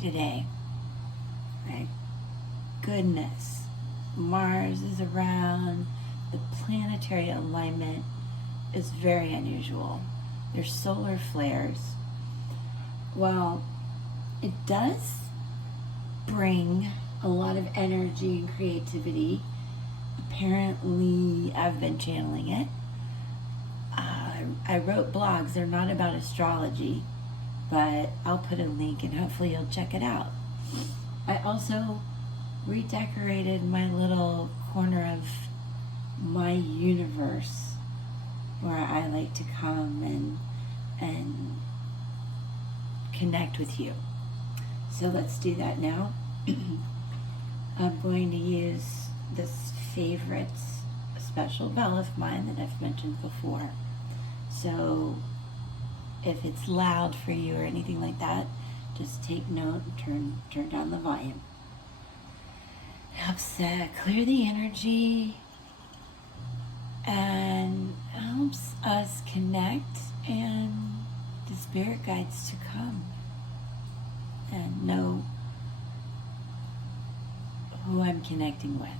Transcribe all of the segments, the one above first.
today. My goodness. Mars is around. The planetary alignment is very unusual. There's solar flares. Well, it does bring a lot of energy and creativity. Apparently, I've been channeling it. I wrote blogs. They're not about astrology, but I'll put a link and hopefully you'll check it out. I also redecorated my little corner of my universe where I like to come and connect with you. So let's do that now. I'm going to use this favorite special bell of mine that I've mentioned before. So if it's loud for you or anything like that, just take note and turn down the volume. It helps clear the energy and helps us connect and the spirit guides to come and know who I'm connecting with.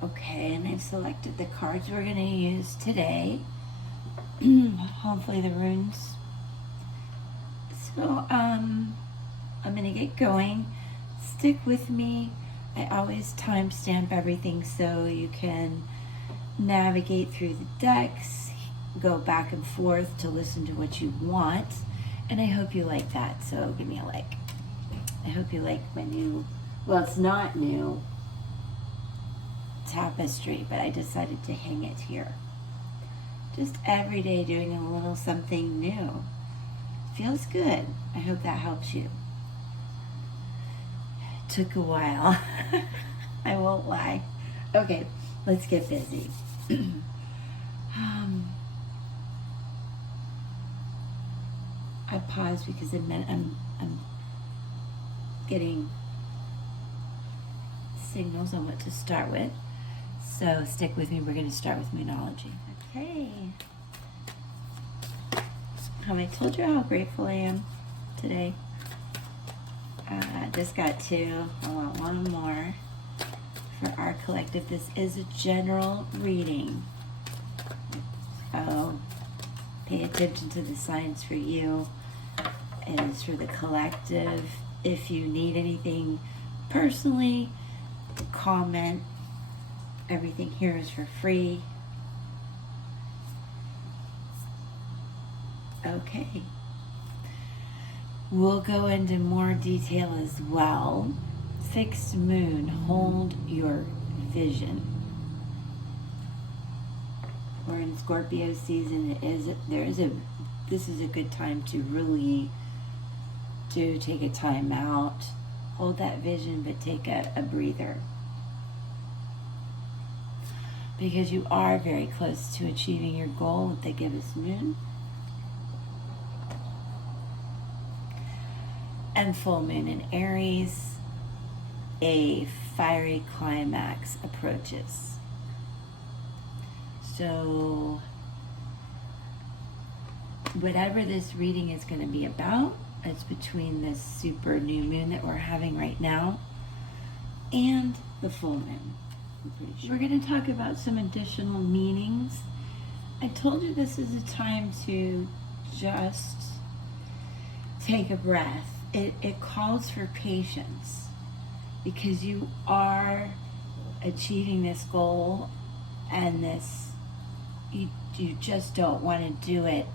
Okay, and I've selected the cards we're going to use today. Hopefully the runes. So, I'm going to get going. Stick with me. I always timestamp everything so you can navigate through the decks, go back and forth to listen to what you want. And I hope you like that, so give me a like. I hope you like my new, well, it's not new, tapestry, but I decided to hang it here. Just every day doing a little something new. Feels good. I hope that helps you. It took a while. I won't lie. Okay, let's get busy. I paused because I'm getting signals on what to start with. So stick with me, we're going to start with Moonology. Okay. Have I told you how grateful I am today? Just got two. I want one more for our collective. This is a general reading. So pay attention to the signs for you. It is for the collective. If you need anything personally, comment. Everything here is for free. Okay. We'll go into more detail as well. Fixed moon, hold your vision. We're in Scorpio season. This is a good time to really take a time out. Hold that vision, but take a breather. Because you are very close to achieving your goal with the gibbous moon. And full moon in Aries, a fiery climax approaches. So, whatever this reading is going to be about, it's between this super new moon that we're having right now and the full moon. We're going to talk about some additional meanings. I told you this is a time to just take a breath. It calls for patience because you are achieving this goal and you just don't want to do it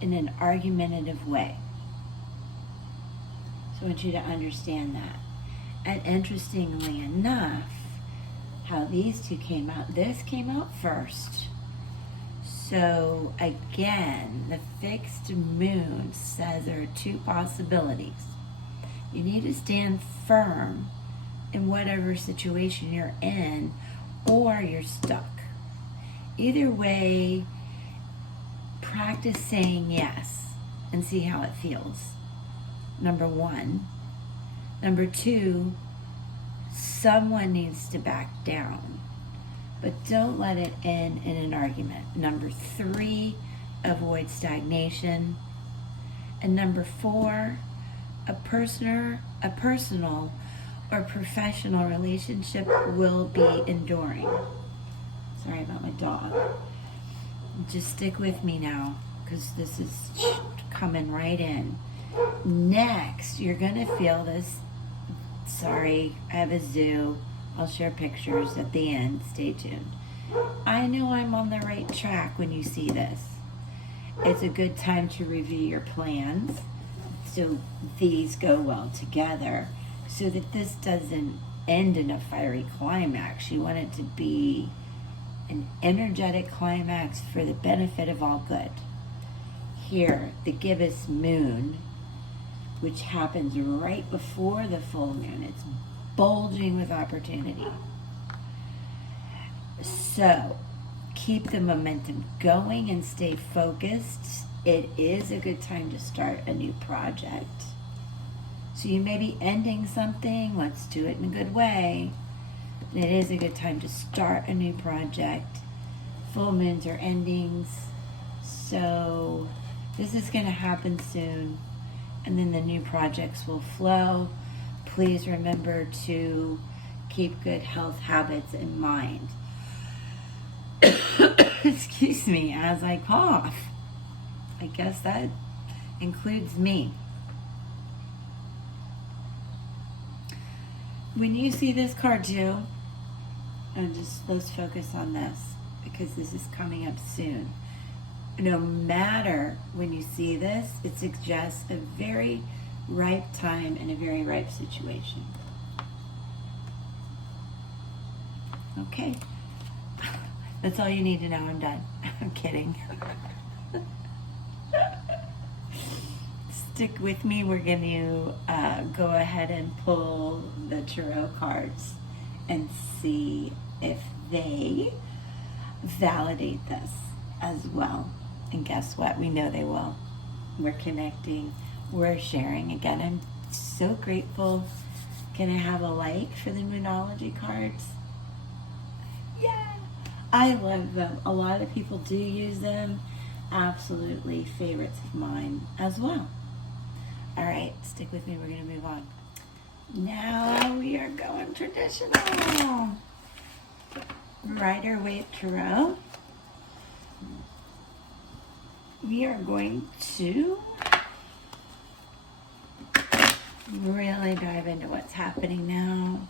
in an argumentative way. So I want you to understand that. And interestingly enough, how these two came out. This came out first. So again, the fixed moon says there are two possibilities. You need to stand firm in whatever situation you're in, or you're stuck. Either way, practice saying yes and see how it feels. Number one. Number two, someone needs to back down, but don't let it end in an argument. Number three, avoid stagnation. And number four, a personal or professional relationship will be enduring. Sorry about my dog. Just stick with me now, because this is coming right in. Next, you're going to feel this. Sorry, I have a zoo. I'll share pictures at the end. Stay tuned. I know I'm on the right track when you see this. It's a good time to review your plans so these go well together, so that this doesn't end in a fiery climax. You want it to be an energetic climax for the benefit of all good. Here, the gibbous moon, which happens right before the full moon, it's bulging with opportunity. So keep the momentum going and stay focused. It is a good time to start a new project. So you may be ending something. Let's do it in a good way. It is a good time to start a new project. Full moons are endings. So this is going to happen soon. And then the new projects will flow. Please remember to keep good health habits in mind. Excuse me, as I cough. I guess that includes me. When you see this card too, and let's focus on this, because this is coming up soon. No matter when you see this, it suggests a very ripe time and a very ripe situation. Okay. That's all you need to know. I'm done. I'm kidding. Stick with me. We're going to go ahead and pull the tarot cards and see if they validate this as well. And guess what? We know they will. We're connecting. We're sharing. Again, I'm so grateful. Can I have a like for the Moonology cards? Yeah. I love them. A lot of people do use them. Absolutely favorites of mine as well. All right, stick with me. We're going to move on. Now we are going traditional. Rider Waite Tarot. We are going to really dive into what's happening now.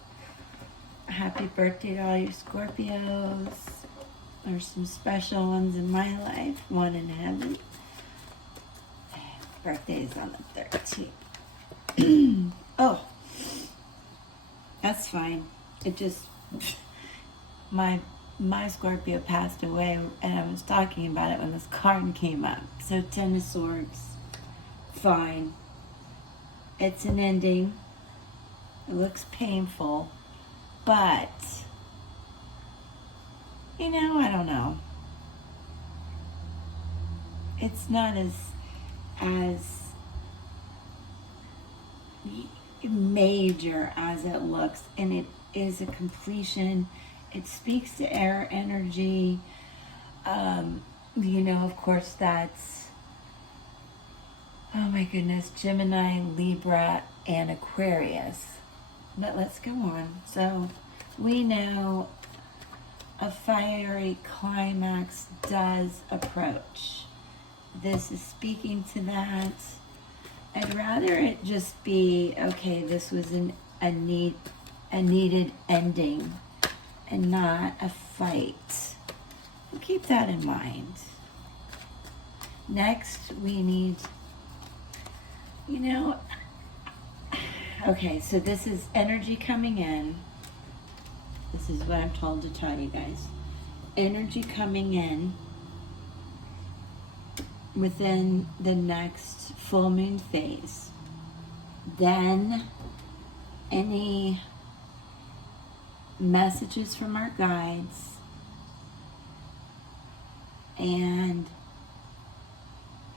Happy birthday to all you Scorpios. There's some special ones in my life, one in heaven. Birthday is on the 13th. Oh, that's fine. It just, my Scorpio passed away, and I was talking about it when this card came up. So 10 of Swords, fine. It's an ending. It looks painful, but you know, I don't know. It's not as major as it looks, and it is a completion. It speaks to air energy. You know, of course, that's, oh my goodness, Gemini, Libra, and Aquarius. But let's go on. So we know a fiery climax does approach. This is speaking to that. I'd rather it just be, okay, this was a needed ending and not a fight. So keep that in mind. Next, we need, you know, okay, so this is energy coming in. This is what I'm told to tell you guys. Energy coming in. within the next full moon phase. Then any messages from our guides, and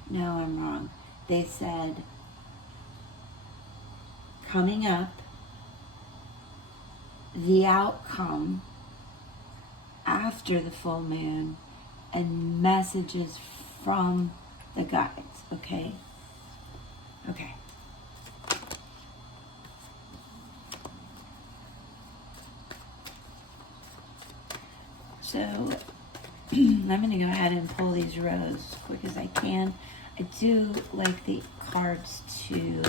no, I'm wrong. They said coming up, the outcome after the full moon, and messages from the guides. Okay? Okay. So I'm going to go ahead and pull these rows as quick as I can. I do like the cards to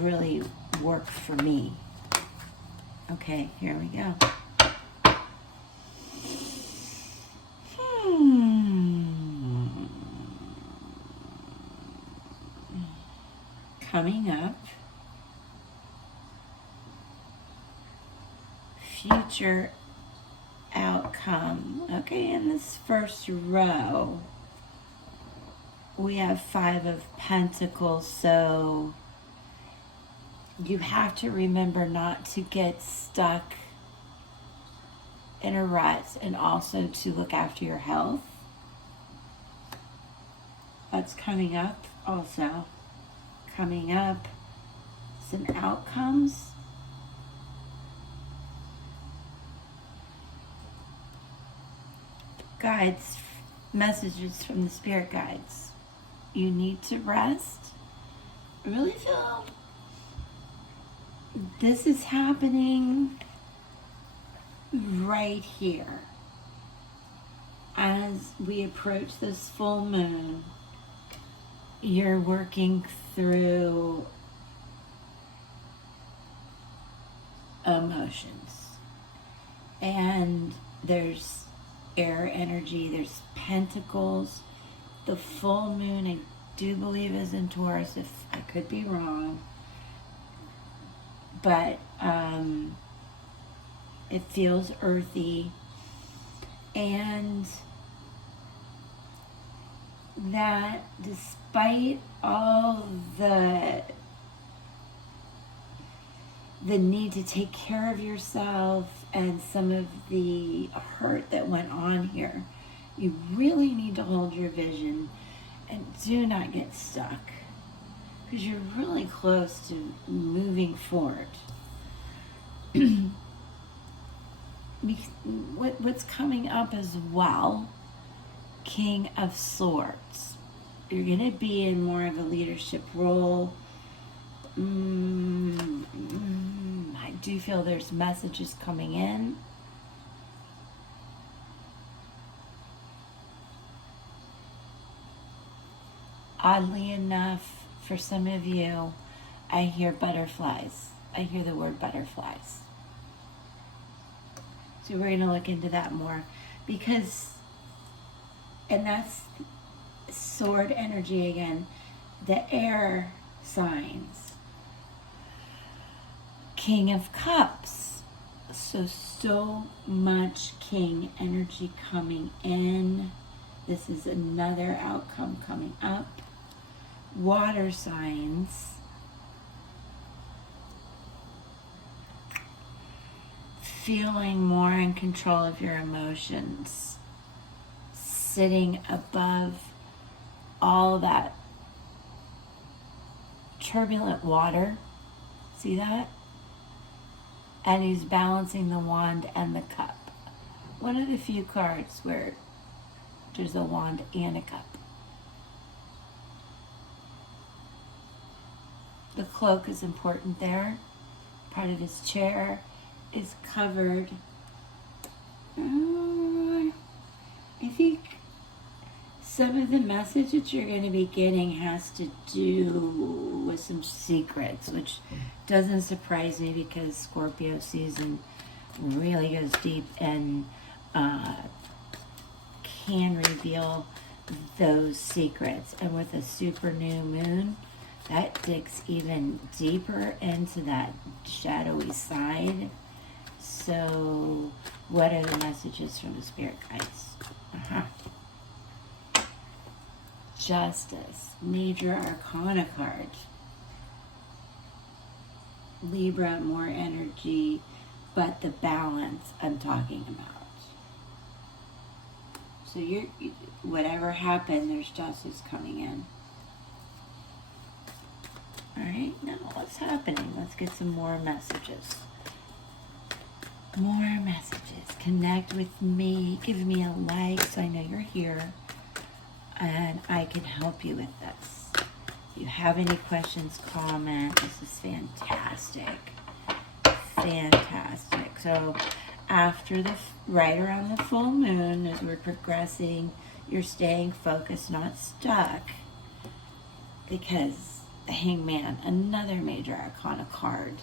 really work for me. Okay, here we go. Coming up, future outcome. Okay, in this first row, we have 5 of Pentacles, so you have to remember not to get stuck in a rut, and also to look after your health. That's coming up also. Coming up, some outcomes. Guides, messages from the spirit guides. You need to rest. I really feel this is happening right here. As we approach this full moon, you're working through emotions. And there's air energy, there's pentacles. The full moon, I do believe, is in Taurus, if I could be wrong. But it feels earthy. And that despite all the need to take care of yourself and some of the hurt that went on here, you really need to hold your vision and do not get stuck, because you're really close to moving forward. What's coming up as well, King of Swords. You're going to be in more of a leadership role. I do feel there's messages coming in. Oddly enough, for some of you, I hear butterflies. I hear the word butterflies. So we're going to look into that more, because, and that's sword energy again, the air signs. King of Cups. So much King energy coming in. This is another outcome coming up. Water signs. Feeling more in control of your emotions. Sitting above all that turbulent water. See that? And he's balancing the wand and the cup. One of the few cards where there's a wand and a cup. The cloak is important there. Part of his chair is covered. I think some of the message that you're going to be getting has to do with some secrets, which doesn't surprise me, because Scorpio season really goes deep and can reveal those secrets. And with a super new moon, that digs even deeper into that shadowy side. So what are the messages from the spirit guides? Justice, Major Arcana card. Libra, more energy, but the balance I'm talking about. So whatever happened, there's justice coming in. All right, now what's happening? Let's get some more messages. More messages. Connect with me. Give me a like so I know you're here and I can help you with this. If you have any questions, comment. This is fantastic. Fantastic. So after right around the full moon, as we're progressing, you're staying focused, not stuck, because the Hangman, another major arcana card,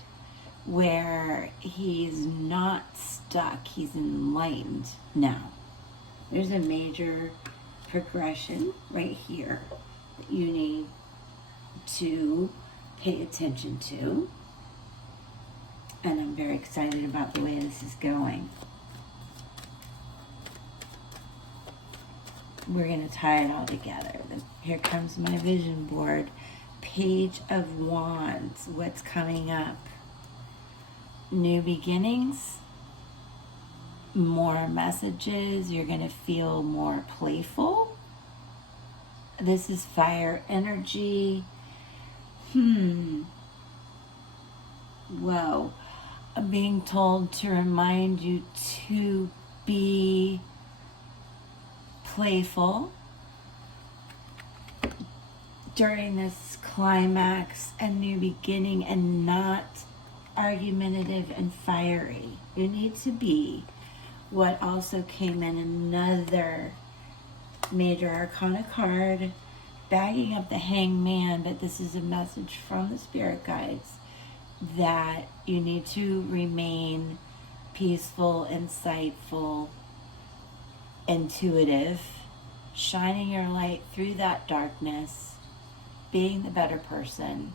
where he's not stuck, he's enlightened now. There's a major progression right here that you need to pay attention to. And I'm very excited about the way this is going. We're going to tie it all together. Here comes my vision board. Page of Wands. What's coming up? New beginnings. More messages. You're going to feel more playful. This is fire energy. Whoa. I'm being told to remind you to be playful during this climax and new beginning, and not argumentative and fiery. You need to be. What also came in, another major arcana card, bagging up the Hangman, but this is a message from the spirit guides that you need to remain peaceful, insightful, intuitive, shining your light through that darkness, being the better person.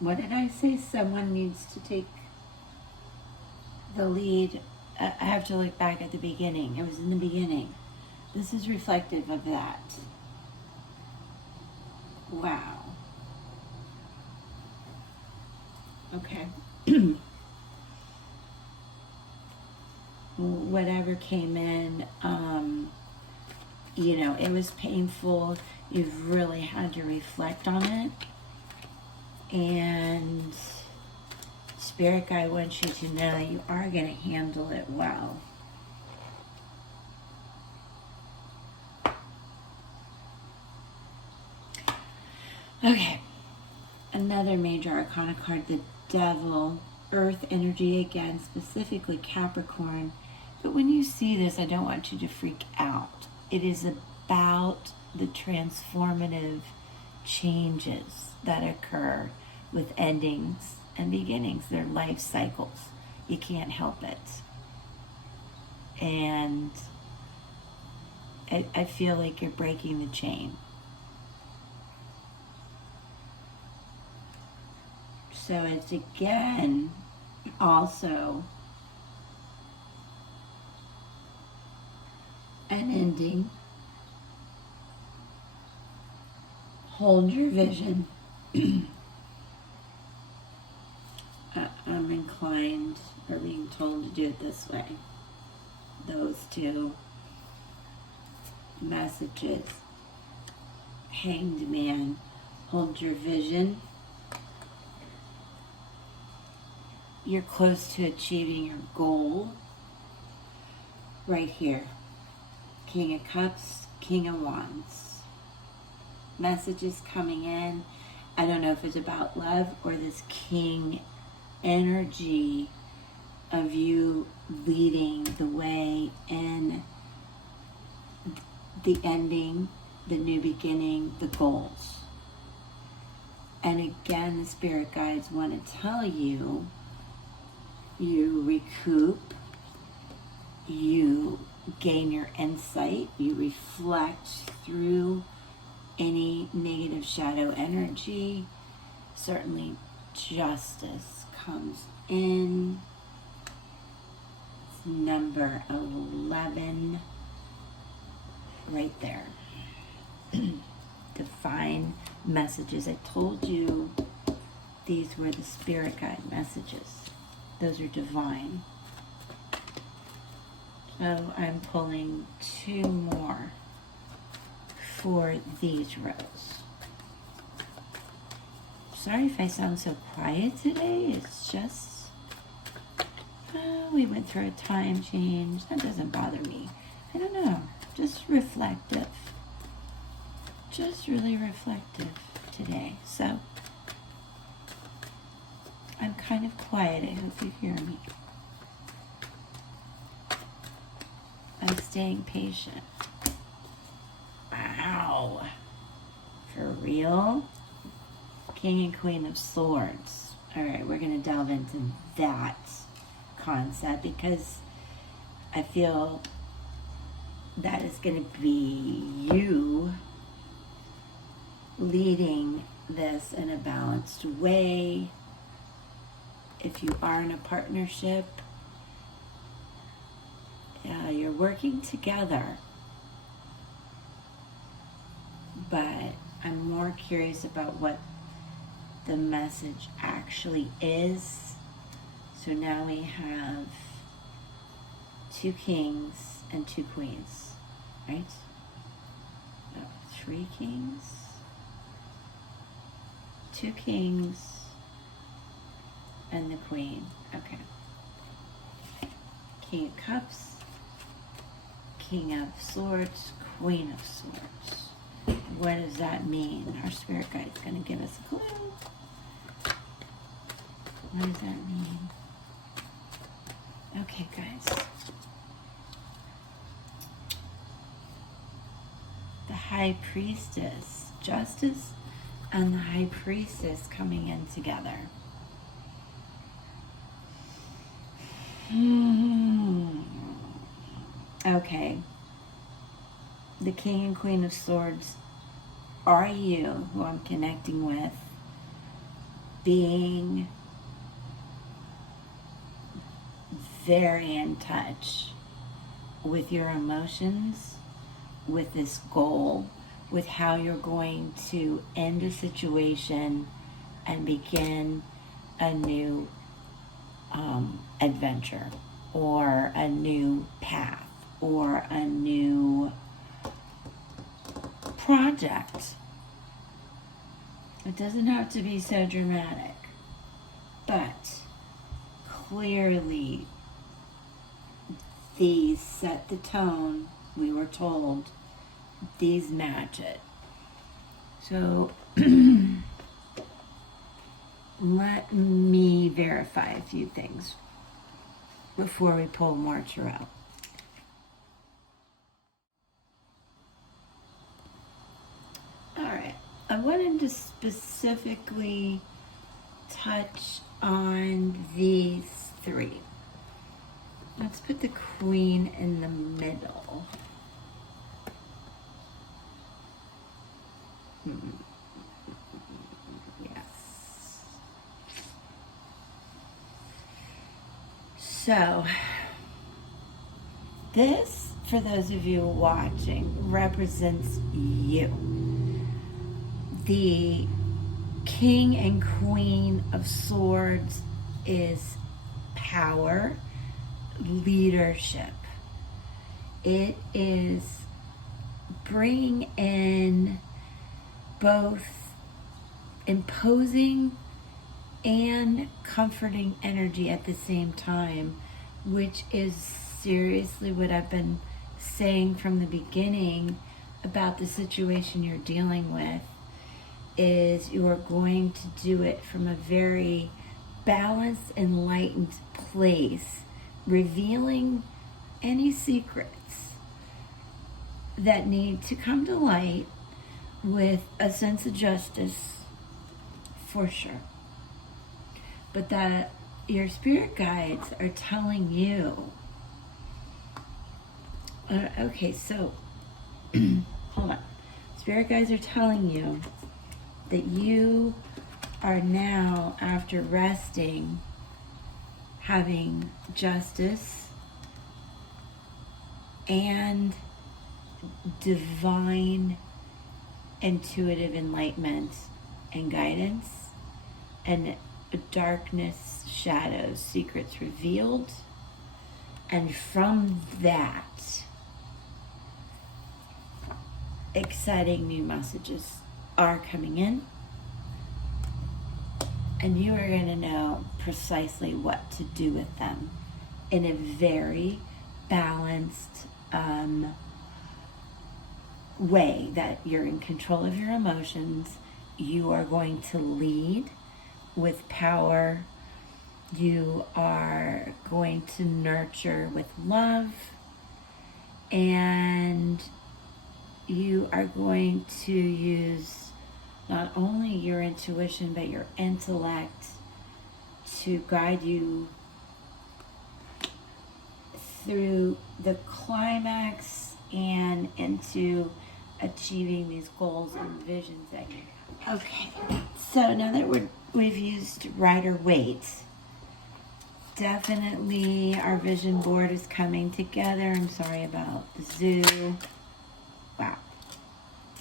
What did I say? Someone needs to take the lead. I have to look back at the beginning. It was in the beginning. This is reflective of that. Wow. Okay. Whatever came in, it was painful. You've really had to reflect on it. And Spirit Guide wants you to know that you are going to handle it well. Okay. Another major arcana card, the Devil, earth energy again, specifically Capricorn. But when you see this, I don't want you to freak out. It is about the transformative changes that occur with endings and beginnings. They're life cycles. You can't help it. And I feel like you're breaking the chain. So it's again also an ending. Hold your vision. I'm inclined or being told to do it this way. Those two messages. Hanged Man, hold your vision. You're close to achieving your goal. Right here. King of Cups, King of Wands. Messages coming in. I don't know if it's about love or this king energy of you leading the way in the ending, the new beginning, the goals. And again, the spirit guides want to tell you, you recoup, you gain your insight, you reflect through any negative shadow energy. Certainly justice comes in. It's number 11 right there. divine messages. I told you these were the spirit guide messages. Those are divine. So I'm pulling 2 more for these rows. Sorry if I sound so quiet today. It's just, we went through a time change. That doesn't bother me. I don't know. Just reflective. Just really reflective today. So I'm kind of quiet. I hope you hear me. I'm staying patient. Wow. For real? King and Queen of Swords. All right, we're going to delve into that concept because I feel that is going to be you leading this in a balanced way. If you are in a partnership, you're working together. But I'm more curious about what the message actually is. So now we have 2 kings and 2 queens, right? 3 kings, 2 kings, and the queen. Okay. King of Cups, King of Swords, Queen of Swords. What does that mean? Our spirit guide is going to give us a clue. What does that mean? Okay, guys. The High Priestess, Justice, and the High Priestess coming in together. Okay. The King and Queen of Swords are you, who I'm connecting with, being very in touch with your emotions, with this goal, with how you're going to end a situation and begin a new adventure or a new path or a new project. It doesn't have to be so dramatic, but clearly these set the tone. We were told these match it. So let me verify a few things before we pull more tarot. All right, I wanted to specifically touch on these 3. Let's put the Queen in the middle. Yes. So, this, for those of you watching, represents you. The King and Queen of Swords is power, leadership. It is bringing in both imposing and comforting energy at the same time, which is seriously what I've been saying from the beginning about the situation you're dealing with, is you are going to do it from a very balanced, enlightened place, revealing any secrets that need to come to light with a sense of justice, for sure. But that your spirit guides are telling you, okay, so hold on. Spirit guides are telling you that you are now, after resting, having justice and divine intuitive enlightenment and guidance, and darkness, shadows, secrets revealed. And from that, exciting new messages are coming in, and you are going to know precisely what to do with them in a very balanced way, that you're in control of your emotions. You are going to lead with power. You are going to nurture with love, and you are going to use not only your intuition but your intellect to guide you through the climax and into achieving these goals and visions that you have. Okay, so now that we've used Rider Waite, definitely our vision board is coming together. I'm sorry about the zoo. Wow.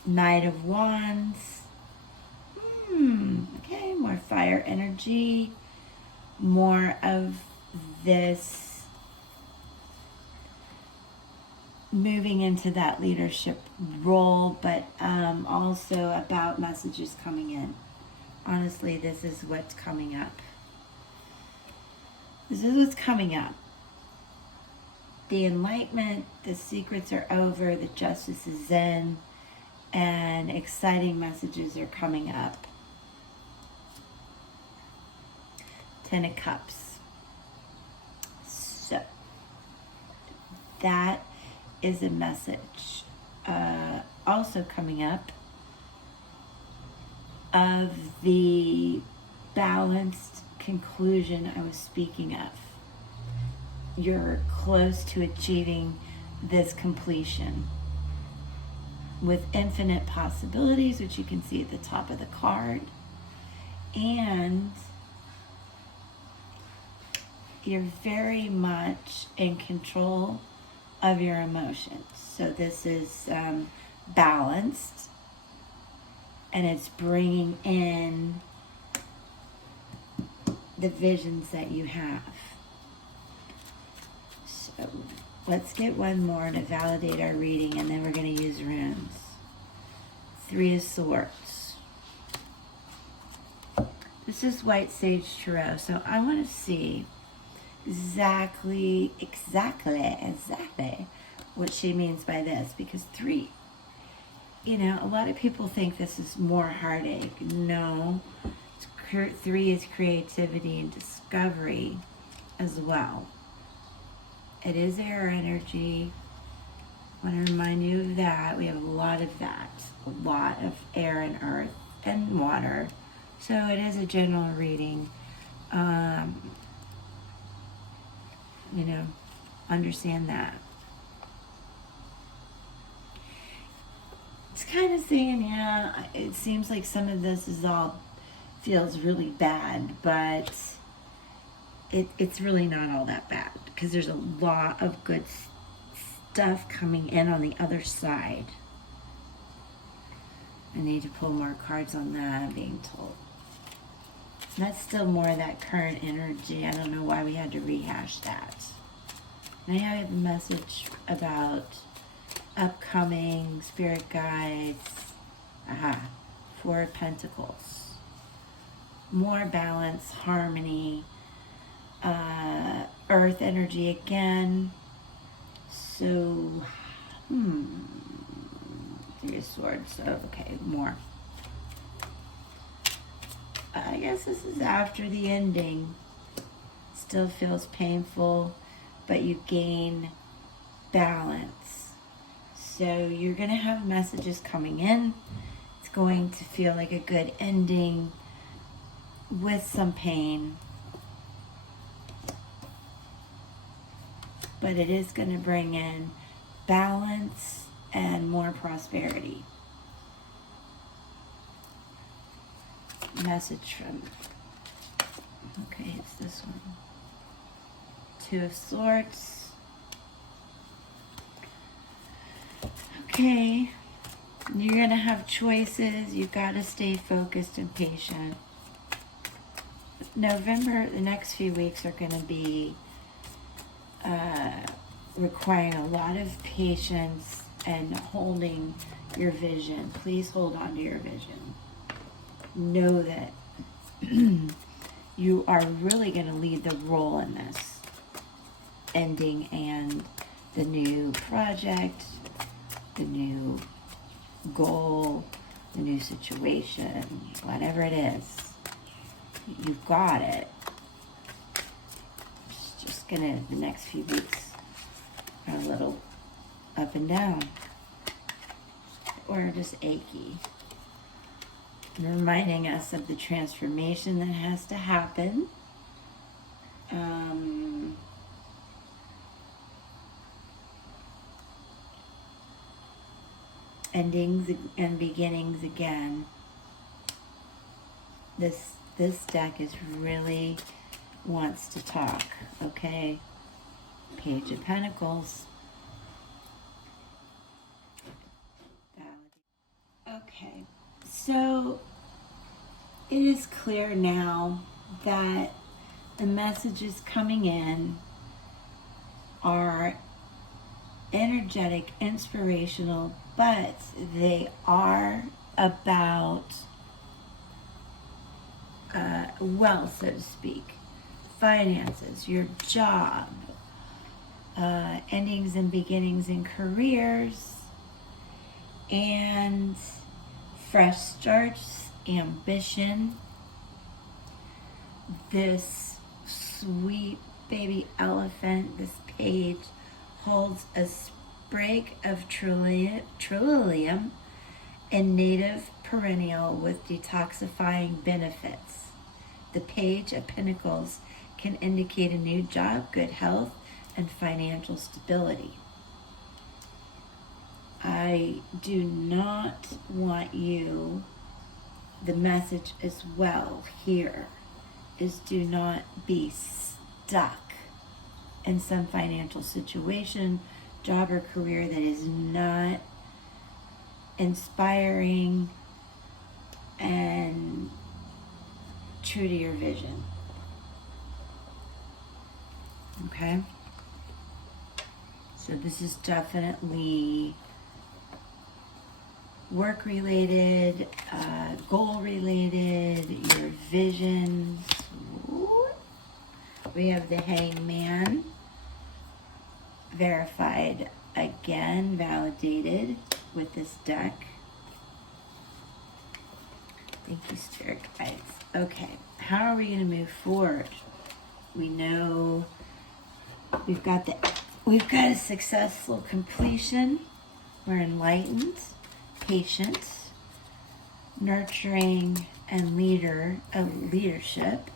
Knight of Wands. Okay, more fire energy. More of this moving into that leadership role, but also about messages coming in. Honestly, this is what's coming up. This is what's coming up. The enlightenment, the secrets are over, the justice is in, and exciting messages are coming up. 10 of Cups. So, that is a message also coming up of the balanced conclusion I was speaking of. You're close to achieving this completion with infinite possibilities, which you can see at the top of the card, and you're very much in control of your emotions. So this is balanced, and it's bringing in the visions that you have. So let's get one more to validate our reading, and then we're going to use runes. 3 of Swords. This is White Sage Tarot. So I want to see exactly what she means by this, because 3, a lot of people think this is more heartache. No, 3 is creativity and discovery as well. It is air energy. I want to remind you of that. We have a lot of that. A lot of air and earth and water. So it is a general reading. Understand that. It's kind of saying, yeah, it seems like some of this feels really bad, but it's really not all that bad, because there's a lot of good stuff coming in on the other side. I need to pull more cards on that, I'm being told. And that's still more of that current energy. I don't know why we had to rehash that. Now I have a message about upcoming spirit guides. 4 of Pentacles. More balance, harmony, earth energy again. So, 3 of Swords. So, okay, more. I guess this is after the ending. Still feels painful, but you gain balance. So you're going to have messages coming in. It's going to feel like a good ending with some pain. But it is going to bring in balance and more prosperity. Message from, okay, it's this one. 2 of Swords. Okay. You're going to have choices. You've got to stay focused and patient. November, the next few weeks are going to be requiring a lot of patience and holding your vision. Please hold on to your vision. Know that you are really going to lead the role in this ending and the new project, the new goal, the new situation, whatever it is. You've got it. It's just gonna, the next few weeks are a little up and down, or just achy. And reminding us of the transformation that has to happen. Endings and beginnings again. This deck is really wants to talk, okay? Page of Pentacles. Okay, so it is clear now that the messages coming in are energetic, inspirational, but they are about wealth, so to speak, finances, your job, endings and beginnings in careers, and fresh starts, ambition. This sweet baby elephant, this page, holds a sprig of trillium, a native perennial with detoxifying benefits. The Page of Pentacles can indicate a new job, good health, and financial stability. I do not want you, the message as well here is do not be stuck in some financial situation, job or career that is not inspiring and true to your vision. Okay? So this is definitely work related, goal related, your vision. We have the Hangman, verified again, validated with this deck. Thank you, Spirit Guides. Okay, how are we going to move forward? We know we've got a successful completion. We're enlightened, patient, nurturing, and leadership.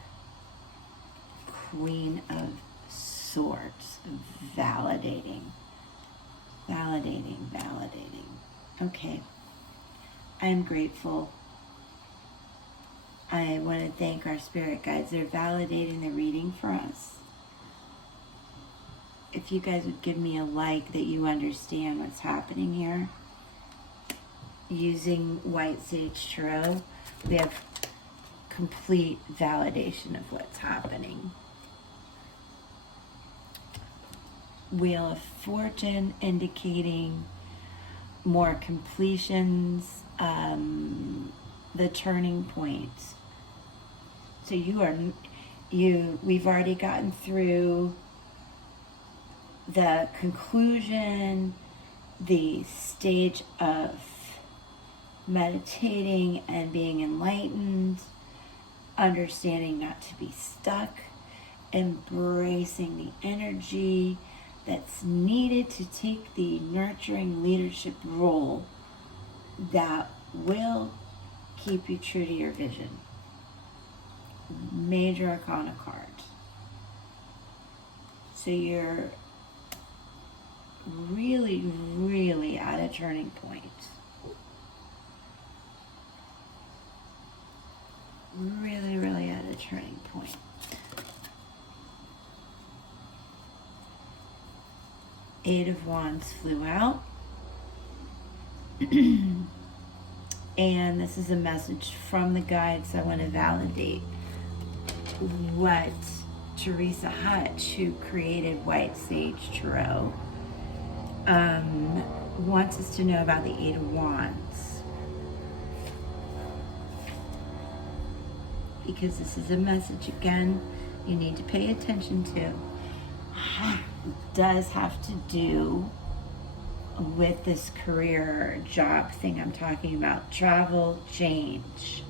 Queen of Swords, validating. Okay, I am grateful. I want to thank our spirit guides. They're validating the reading for us. If you guys would give me a like that you understand what's happening here. Using White Sage Tarot, we have complete validation of what's happening. Wheel of Fortune indicating more completions, the turning point. So we've already gotten through the conclusion, the stage of meditating and being enlightened, understanding not to be stuck, embracing the energy that's needed to take the nurturing leadership role that will keep you true to your vision. Major Arcana card. So you're really, really at a turning point. Really, really at a turning point. Eight of Wands flew out. And this is a message from the guides. I want to validate what Teresa Hutch, who created White Sage Tarot, wants us to know about the Eight of Wands. Because this is a message, again, you need to pay attention to. It does have to do with this career job thing I'm talking about. Travel, change.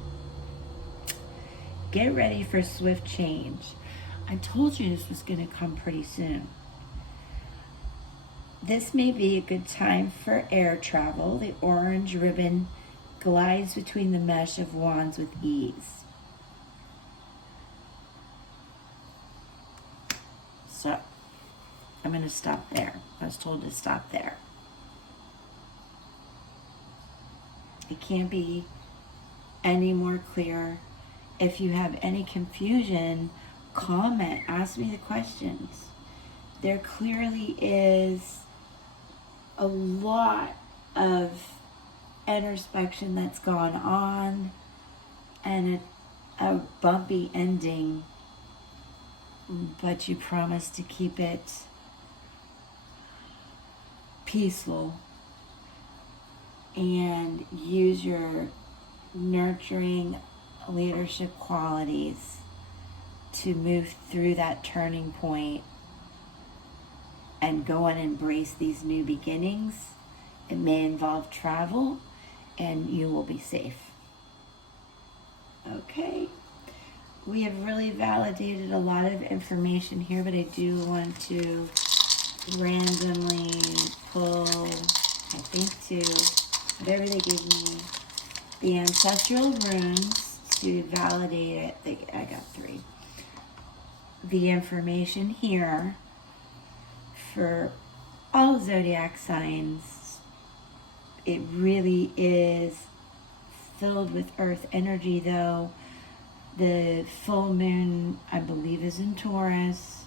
Get ready for swift change. I told you this was going to come pretty soon. This may be a good time for air travel. The orange ribbon glides between the mesh of wands with ease. So, I'm going to stop there. I was told to stop there. It can't be any more clear. If you have any confusion, comment, ask me the questions. There clearly is a lot of introspection that's gone on and a bumpy ending, but you promise to keep it peaceful and use your nurturing leadership qualities to move through that turning point and go and embrace these new beginnings. It may involve travel, and you will be safe. Okay. We have really validated a lot of information here, but I do want to randomly pull, I think, whatever they give me, the Ancestral Runes to validate it. I got 3. The information here for all zodiac signs, it really is filled with earth energy, though. The full moon, I believe, is in Taurus,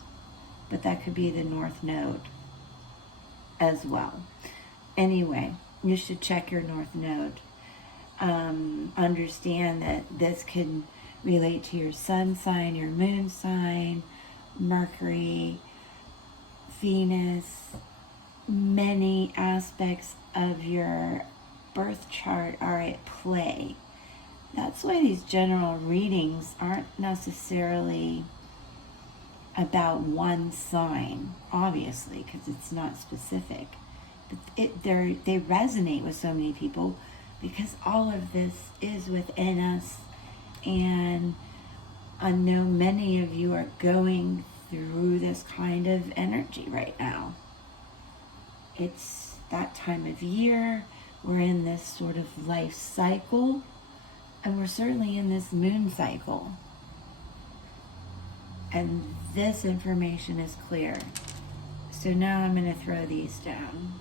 but that could be the North Node as well. Anyway, you should check your North Node. Understand that this can relate to your sun sign, your moon sign, Mercury, Venus. Many aspects of your birth chart are at play. That's why these general readings aren't necessarily about one sign, obviously, because it's not specific. But they resonate with so many people because all of this is within us. And I know many of you are going through this kind of energy right now. It's that time of year. We're in this sort of life cycle. And we're certainly in this moon cycle. And this information is clear. So now I'm going to throw these down.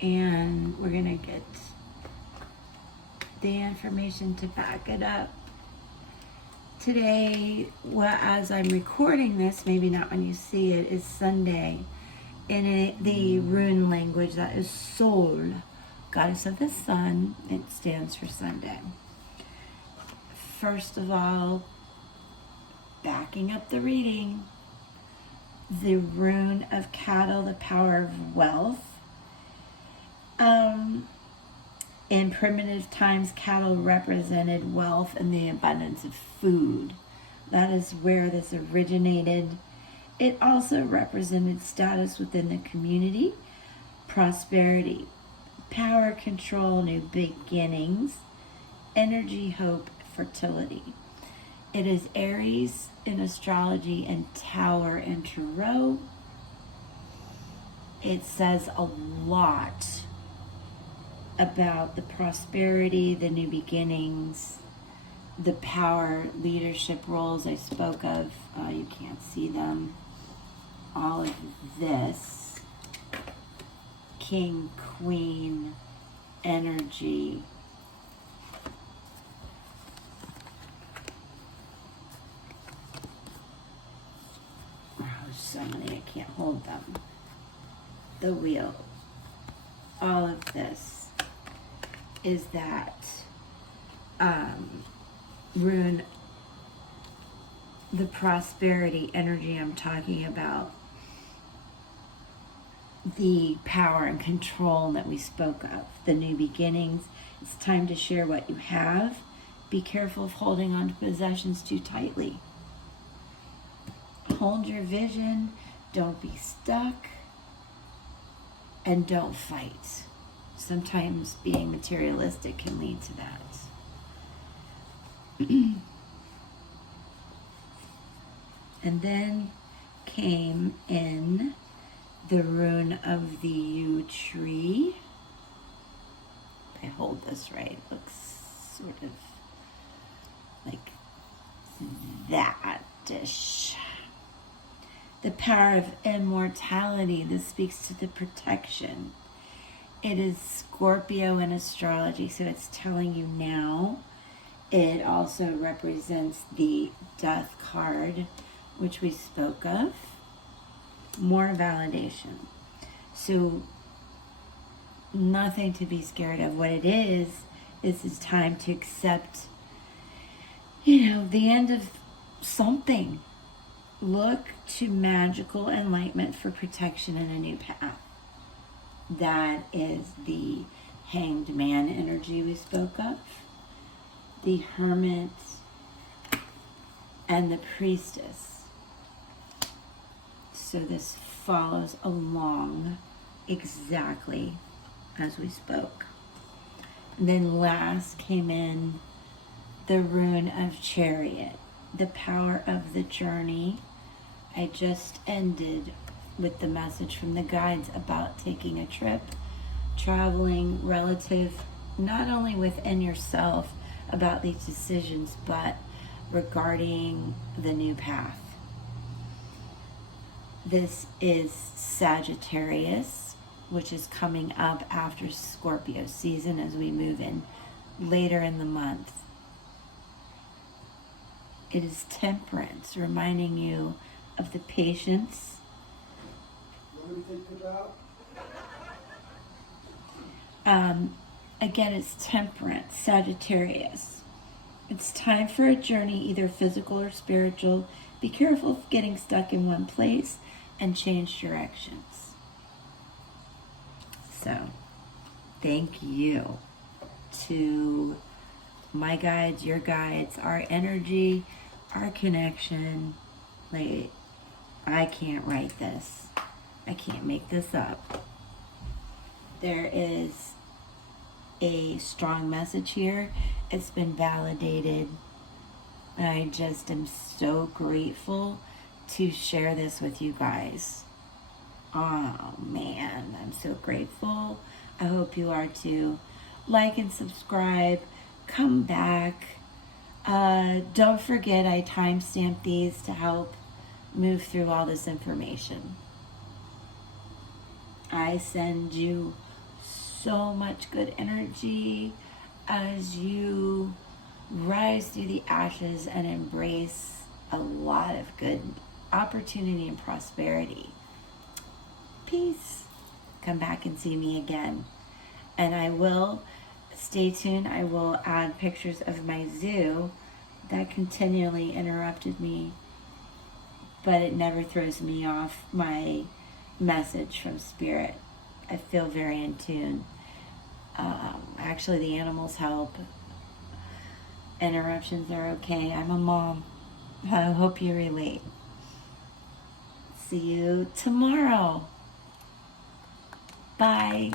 And we're going to get the information to back it up. Today, as I'm recording this, maybe not when you see it, is Sunday. In the rune language, that is Sol, goddess of the sun. It stands for Sunday. First of all, backing up the reading, the rune of cattle, the power of wealth. In primitive times, cattle represented wealth and the abundance of food. That is where this originated. It also represented status within the community, prosperity, power, control, new beginnings, energy, hope, fertility. It is Aries in astrology and Tower in Tarot. It says a lot about the prosperity, the new beginnings, the power, leadership roles I spoke of. You can't see them. All of this. King, Queen, energy. Oh, there's so many, I can't hold them. The wheel. all of this is that rune, the prosperity energy I'm talking about, the power and control that we spoke of, the new beginnings. It's time to share what you have. Be careful of holding on to possessions too tightly. Hold your vision. Don't be stuck. And don't fight. Sometimes being materialistic can lead to that. And then came in the rune of the yew tree. If I hold this right, it looks sort of like that-ish. The power of immortality. This speaks to the protection. It is Scorpio in astrology, so it's telling you now. It also represents the Death card, which we spoke of. More validation. So nothing to be scared of. What it is it's time to accept, the end of something. Look to magical enlightenment for protection and a new path. That is the Hanged Man energy we spoke of, the Hermit, and the Priestess. So this follows along exactly as we spoke. And then last came in the rune of Chariot, the power of the journey. I just ended with the message from the guides about taking a trip, traveling relative, not only within yourself about these decisions, but regarding the new path. This is Sagittarius, which is coming up after Scorpio season as we move in later in the month. It is Temperance, reminding you of the patience. What do we think about? Again, it's Temperance, Sagittarius. It's time for a journey, either physical or spiritual. Be careful of getting stuck in one place and change directions. So, thank you to my guides, your guides, our energy, our connection. Like, I can't write this. I can't make this up. There is a strong message here. It's been validated. I just am so grateful to share this with you guys. Oh man, I'm so grateful. I hope you are too. Like and subscribe. Come back. Don't forget I timestamp these to help move through all this information. I send you so much good energy as you rise through the ashes and embrace a lot of good opportunity and prosperity. Peace. Come back and see me again. And I will, stay tuned, I will add pictures of my zoo that continually interrupted me, but it never throws me off my message from Spirit. I feel very in tune. Actually, the animals help. Interruptions are okay. I'm a mom. I hope you relate. See you tomorrow. Bye.